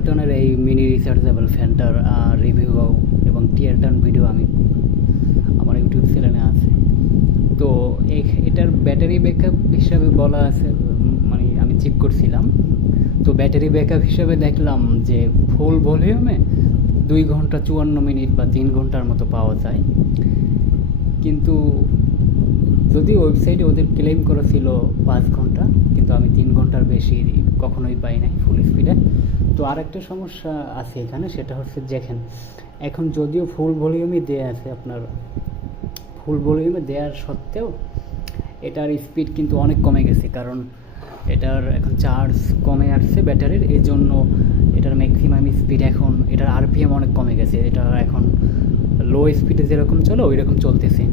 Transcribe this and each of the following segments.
ওয়ালটনের এই mini rechargeable ফ্যানটার review এবং টিয়ার down video আমি আমার ইউটিউব চ্যানেলে আছে। তো এটার ব্যাটারি ব্যাকআপ হিসাবে বলা আছে, মানে আমি চেক করছিলাম। তো ব্যাটারি ব্যাকআপ হিসাবে দেখলাম যে ফুল ভলিউমে 2 ঘন্টা 54 মিনিট বা 3 ঘন্টার মতো পাওয়া যায়। কিন্তু যদি ওয়েবসাইটে ওদের ক্লেম করা ছিল 5 ঘন্টা, কিন্তু আমি 3 ঘন্টার বেশি কখনোই পাই নাই ফুল স্পিডে। তো আরেকটা সমস্যা আছে এখানে, সেটা হচ্ছে দেখেন এখন যদিও ফুল ভলিউমই দেয়া আছে, আপনার ফুল ভলিউমে দেওয়ার সত্ত্বেও এটার স্পিড কিন্তু অনেক কমে গেছে, কারণ এটার এখন চার্জ কমে আসছে ব্যাটারির, এই জন্য এটার ম্যাক্সিমাম স্পিড এখন এটার আরপিএম অনেক কমে গেছে। এটা এখন লো স্পিডে যেরকম চলে ওই রকম চলতেছে।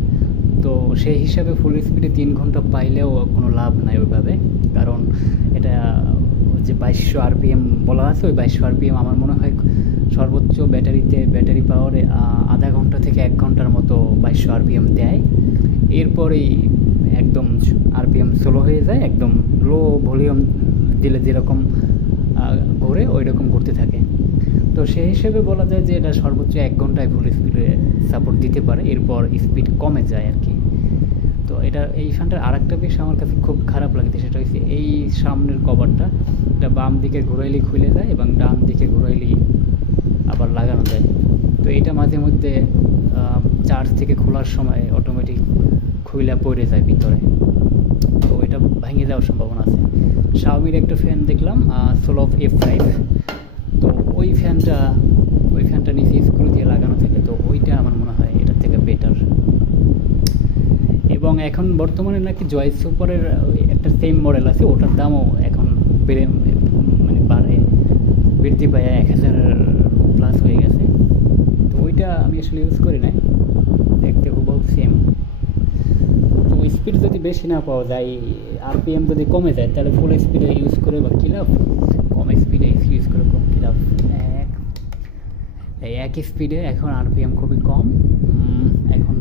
তো সেই হিসাবে ফুল স্পিডে 3 ঘন্টা পাইলেও কোনো লাভ নাই ওইভাবে, কারণ এটা যে 2200 আরপিএম বলা আছে, ওই 2200 আরপিএম আমার মনে হয় সর্বোচ্চ ব্যাটারি পাওয়ারে আধা ঘন্টা থেকে 1 ঘন্টার মতো 2200 আরপিএম দেয়। এরপরেই একদম আরপিএম স্লো হয়ে যায়, একদম লো ভলিউম দিলে যেরকম ঘুরে ওই রকম ঘুরতে থাকে। তো সেই হিসেবে বলা যায় যে এটা সর্বোচ্চ 1 ঘন্টায় ফুল স্পিডে সাপোর্ট দিতে পারে, এরপর স্পিড কমে যায় আর কি। তো এই ফ্যানটার আরেকটা বিষয় আমার কাছে খুব খারাপ লাগছে, সেটা হচ্ছে এই সামনের কভারটা, এটা বাম দিকে ঘুরাইলেই খুলে যায় এবং ডান দিকে ঘুরাইলেই আবার লাগানো যায়। তো এটা মাঝে মধ্যে চার্জ থেকে খোলার সময় অটোমেটিক খুইলা পড়ে যায় ভিতরে, তো এটা ভেঙে যাওয়ার সম্ভাবনা আছে। শাওমির একটা ফ্যান দেখলাম সোলভ F5, তো ওই ফ্যানটা নিচে স্ক্রু দিয়ে লাগানো থাকে, তো ওইটা আমার মনে হয় এটার থেকে বেটার। এবং এখন বর্তমানে নাকি জয় সুপারের একটা সেম মডেল আছে, ওটার দামও এখন বৃদ্ধি পায় 1000 প্লাস হয়ে গেছে। তো ওইটা আমি আসলে ইউজ করি নাই, দেখতে হুবহু সেম। তো স্পিড যদি বেশি না পাওয়া যায়, আরপিএম যদি কমে যায়, তাহলে ফুল স্পিডে ইউজ করে বা কী লাভ, কম স্পিডে ইউজ করে কম কী লাভ। এক স্পিডে এখন আরপিএম খুবই কম, এখন